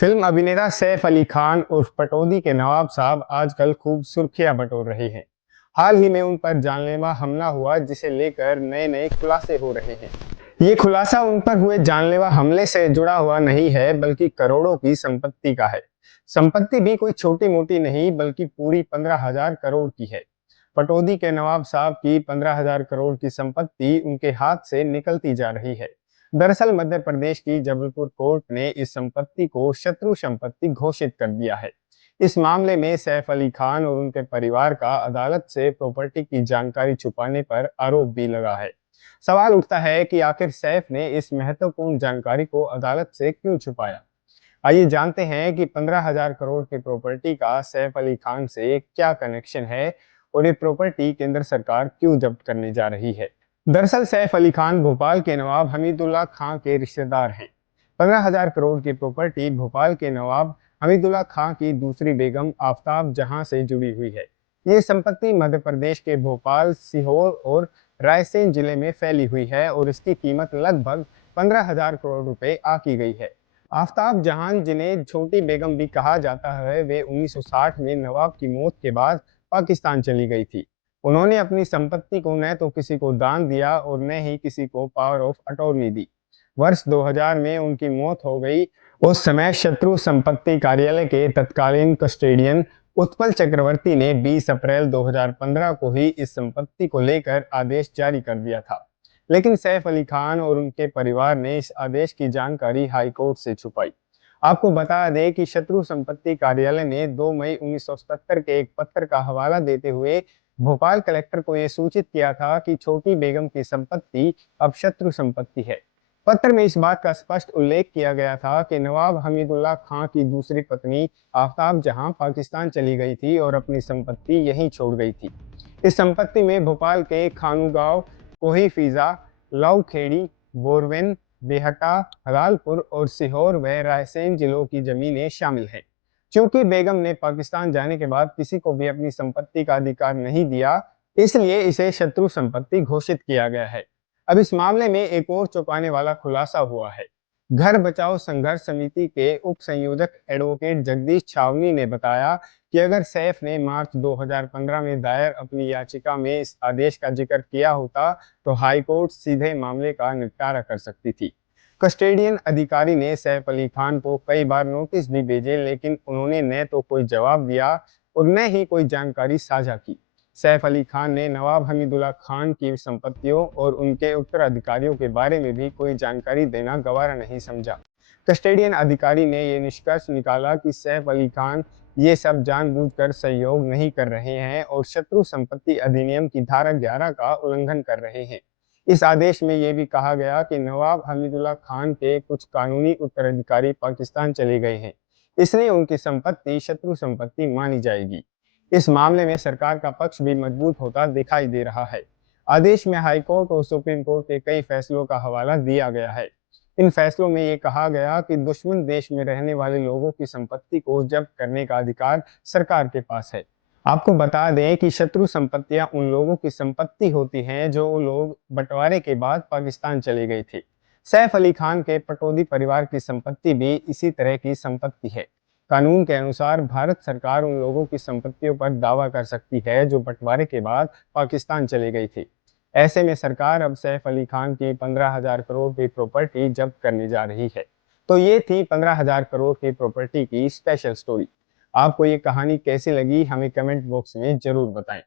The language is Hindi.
फिल्म अभिनेता सैफ अली खान उर्फ पटौदी के नवाब साहब आजकल खूब सुर्खियां बटोर रहे हैं। हाल ही में उन पर जानलेवा हमला हुआ जिसे लेकर नए नए खुलासे हो रहे हैं। ये खुलासा उन पर हुए जानलेवा हमले से जुड़ा हुआ नहीं है बल्कि करोड़ों की संपत्ति का है। संपत्ति भी कोई छोटी मोटी नहीं बल्कि पूरी 15,000 करोड़ की है। पटौदी के नवाब साहब की 15,000 करोड़ की संपत्ति उनके हाथ से निकलती जा रही है। दरअसल मध्य प्रदेश की जबलपुर कोर्ट ने इस संपत्ति को शत्रु संपत्ति घोषित कर दिया है। इस मामले में सैफ अली खान और उनके परिवार का अदालत से प्रॉपर्टी की जानकारी छुपाने पर आरोप भी लगा है। सवाल उठता है कि आखिर सैफ ने इस महत्वपूर्ण जानकारी को अदालत से क्यों छुपाया। आइए जानते हैं कि 15,000 करोड़ की प्रॉपर्टी का सैफ अली खान से क्या कनेक्शन है और ये प्रॉपर्टी केंद्र सरकार क्यों जब्त करने जा रही है। दरअसल सैफ अली खान भोपाल के नवाब हमीदुल्ला खां के रिश्तेदार हैं। 15,000 करोड़ की प्रॉपर्टी भोपाल के नवाब हमीदुल्ला खां की दूसरी बेगम आफताब जहां से जुड़ी हुई है। ये संपत्ति मध्य प्रदेश के भोपाल, सीहोर और रायसेन जिले में फैली हुई है और इसकी कीमत लगभग 15,000 करोड़ रुपए आकी गई है। आफताब जहां जिन्हें छोटी बेगम भी कहा जाता है, वे 1960 में नवाब की मौत के बाद पाकिस्तान चली गई थी। उन्होंने अपनी संपत्ति को न तो किसी को दान दिया और न ही किसी को पावर ऑफ अटॉर्नी दी। वर्ष 2000 में उनकी मौत हो गई। उस समय शत्रु संपत्ति कार्यालय के तत्कालीन कस्टोडियन उत्पल चक्रवर्ती ने 20 अप्रैल 2015 को ही इस संपत्ति को लेकर आदेश जारी कर दिया था। लेकिन सैफ अली खान और उनके परिवार ने इस आदेश की जानकारी हाईकोर्ट से छुपाई। आपको बता दें कि शत्रु संपत्ति कार्यालय ने 2 मई 1977 के एक पत्र का हवाला देते हुए भोपाल कलेक्टर को यह सूचित किया था कि छोटी बेगम की संपत्ति अब शत्रु संपत्ति है। पत्र में इस बात का स्पष्ट उल्लेख किया गया था कि नवाब हमीदुल्ला खां की दूसरी पत्नी आफताब जहां पाकिस्तान चली गई थी और अपनी संपत्ति यहीं छोड़ गई थी। इस संपत्ति में भोपाल के खानूगांव, कोही फीजा, लाउखेड़ी, बोरवेन, बेहटा, हलालपुर और सीहोर व रायसेन जिलों की जमीनें शामिल हैं। चूंकि बेगम ने पाकिस्तान जाने के बाद किसी को भी अपनी संपत्ति का अधिकार नहीं दिया, इसलिए इसे शत्रु संपत्ति घोषित किया गया है। अब इस मामले में एक और चौंकाने वाला खुलासा हुआ है। घर बचाओ संघर्ष समिति के उप संयोजक एडवोकेट जगदीश छावनी ने बताया कि अगर सैफ ने मार्च 2015 में दायर अपनी याचिका में इस आदेश का जिक्र किया होता तो हाईकोर्ट सीधे मामले का निपटारा कर सकती थी। कस्टोडियन अधिकारी ने सैफ अली खान को कई बार नोटिस भी भेजे लेकिन उन्होंने न तो कोई जवाब दिया और न ही कोई जानकारी साझा की। सैफ अली खान ने नवाब हमीदुल्ला खान की संपत्तियों और उनके उत्तराधिकारियों के बारे में भी कोई जानकारी देना गवारा नहीं समझा। कस्टोडियन अधिकारी ने यह निष्कर्ष निकाला कि सैफ अली खान ये सब जानबूझकर सहयोग नहीं कर रहे हैं और शत्रु संपत्ति अधिनियम की धारा 11 का उल्लंघन कर रहे हैं। इस आदेश में यह भी कहा गया कि नवाब हमीदुल्ला खान के कुछ कानूनी उत्तराधिकारी पाकिस्तान चले गए हैं, इसलिए उनकी संपत्ति शत्रु संपत्ति मानी जाएगी। इस मामले में सरकार का पक्ष भी मजबूत होता दिखाई दे रहा है। आदेश में हाईकोर्ट और सुप्रीम कोर्ट के कई फैसलों का हवाला दिया गया है। इन फैसलों में ये कहा गया कि दुश्मन देश में रहने वाले लोगों की संपत्ति को जब्त करने का अधिकार सरकार के पास है। आपको बता दें कि शत्रु संपत्तियां उन लोगों की संपत्ति होती हैं जो लोग बंटवारे के बाद पाकिस्तान चले गए थे। सैफ अली खान के पटौदी परिवार की संपत्ति भी इसी तरह की संपत्ति है। कानून के अनुसार भारत सरकार उन लोगों की संपत्तियों पर दावा कर सकती है जो बंटवारे के बाद पाकिस्तान चले गए थे। ऐसे में सरकार अब सैफ अली खान की 15,000 करोड़ की प्रॉपर्टी जब्त करने जा रही है। तो ये थी 15,000 करोड़ की प्रॉपर्टी की स्पेशल स्टोरी। आपको ये कहानी कैसी लगी हमें कमेंट बॉक्स में जरूर बताएं।